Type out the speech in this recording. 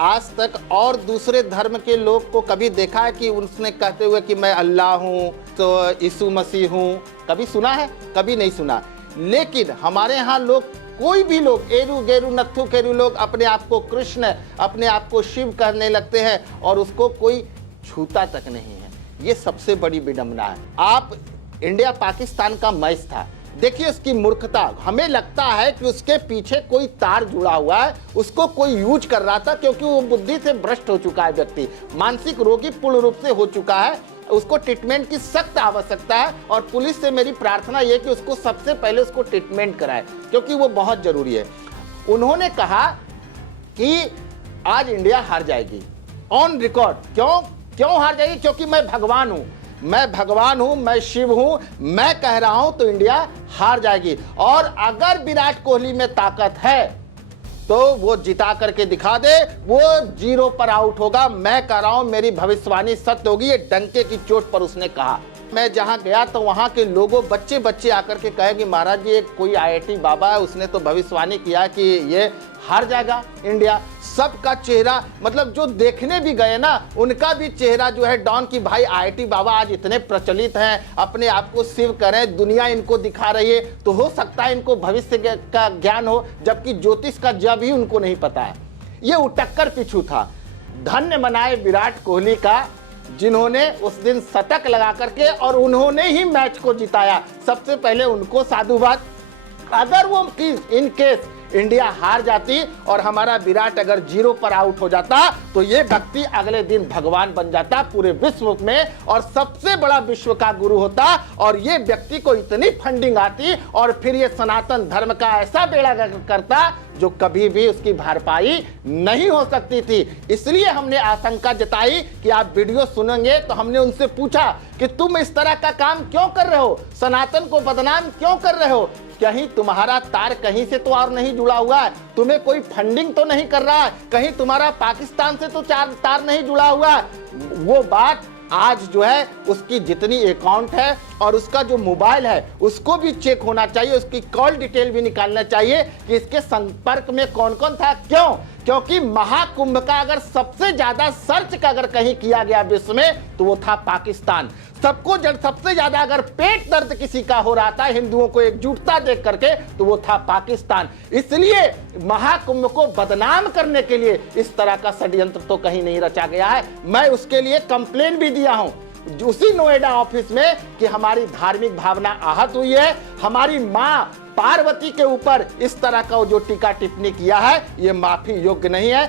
आज तक और दूसरे धर्म के लोग को कभी देखा है कि उसने कहते हुए कि मैं अल्लाह हूँ तो यीशु मसीह हूँ? कभी सुना है? कभी नहीं सुना। लेकिन हमारे यहाँ लोग, कोई भी लोग, एरू गेरू नत्थु केरू लोग अपने आप को कृष्ण, अपने आप को शिव कहने लगते हैं और उसको कोई छूता तक नहीं है। ये सबसे बड़ी विडंबना है। आप, इंडिया पाकिस्तान का मैच था, देखिए उसकी मूर्खता। हमें लगता है कि उसके पीछे कोई तार जुड़ा हुआ है, उसको कोई यूज कर रहा था, क्योंकि वो बुद्धि से भ्रष्ट हो चुका है व्यक्ति, मानसिक रोगी पूर्ण रूप से हो चुका है। उसको ट्रीटमेंट की सख्त आवश्यकता है और पुलिस से मेरी प्रार्थना यह कि उसको सबसे पहले उसको ट्रीटमेंट कराए, क्योंकि वो बहुत जरूरी है। उन्होंने कहा कि आज इंडिया हार जाएगी ऑन रिकॉर्ड। क्यों हार जाएगी? क्योंकि मैं भगवान हूं, मैं भगवान हूं, मैं शिव हूं, मैं कह रहा हूं तो इंडिया हार जाएगी। और अगर विराट कोहली में ताकत है तो वो जिता करके दिखा दे, वो 0 पर आउट होगा। मैं कह रहा हूं मेरी भविष्यवाणी सत्य होगी। ये डंके की चोट पर उसने कहा। मैं जहां गया तो वहां के लोगों, बच्चे आकर के कहे कि महाराज जी कोई IIT बाबा है, उसने तो भविष्यवाणी किया कि ये हार जाएगा इंडिया। सबका चेहरा, मतलब जो देखने भी गए ना, उनका भी चेहरा जो है डाउन की भाई IIT बाबा आज इतने प्रचलित हैं, अपने आप को शिव करें, दुनिया इनको दिखा रही है, तो हो सकता है इनको भविष्य का ज्ञान हो, जबकि ज्योतिष का जब ही उनको नहीं पता है। ये उटक्कर पिछू था। धन्य मनाए विराट कोहली का, जिन्होंने उस दिन शतक लगा करके और उन्होंने ही मैच को जिताया। सबसे पहले उनको साधुवाद। अगर वो इन केस इंडिया हार जाती और हमारा विराट अगर 0 पर आउट हो जाता तो ये व्यक्ति अगले दिन भगवान बन जाता पूरे विश्व में और सबसे बड़ा विश्व का गुरु होता। और ये व्यक्ति को इतनी फंडिंग आती और फिर ये सनातन धर्म का ऐसा बेड़ा गर्क करता जो कभी भी उसकी भरपाई नहीं हो सकती थी। इसलिए हमने आशंका जताई कि आप वीडियो सुनेंगे तो हमने उनसे पूछा कि तुम इस तरह का काम क्यों कर रहे हो, सनातन को बदनाम क्यों कर रहे हो? कहीं तुम्हारा तार कहीं से तो और नहीं जुड़ा हुआ है, तुम्हें कोई फंडिंग तो नहीं कर रहा है, कहीं तुम्हारा पाकिस्तान से तो तार नहीं जुड़ा हुआ है। वो बात आज जो है उसकी जितनी अकाउंट है और उसका जो मोबाइल है उसको भी चेक होना चाहिए, उसकी कॉल डिटेल भी निकालना चाहिए कि इसके संपर्क में कौन कौन था। क्यों? क्योंकि महाकुंभ का अगर सबसे ज्यादा सर्च का अगर कहीं किया गया विश्व में तो वो था पाकिस्तान। सबसे ज्यादा अगर पेट दर्द किसी का हो रहा था हिंदुओं को एकजुटता देख करके तो वो था पाकिस्तान। इसलिए महाकुंभ को बदनाम करने के लिए इस तरह का षड्यंत्र तो कहीं नहीं रचा गया है। मैं उसके लिए कंप्लेन भी दिया हूं उसी नोएडा ऑफिस में कि हमारी धार्मिक भावना आहत हुई है, हमारी मां पार्वती के ऊपर इस तरह का जो टीका टिप्पणी किया है ये माफी योग्य नहीं है।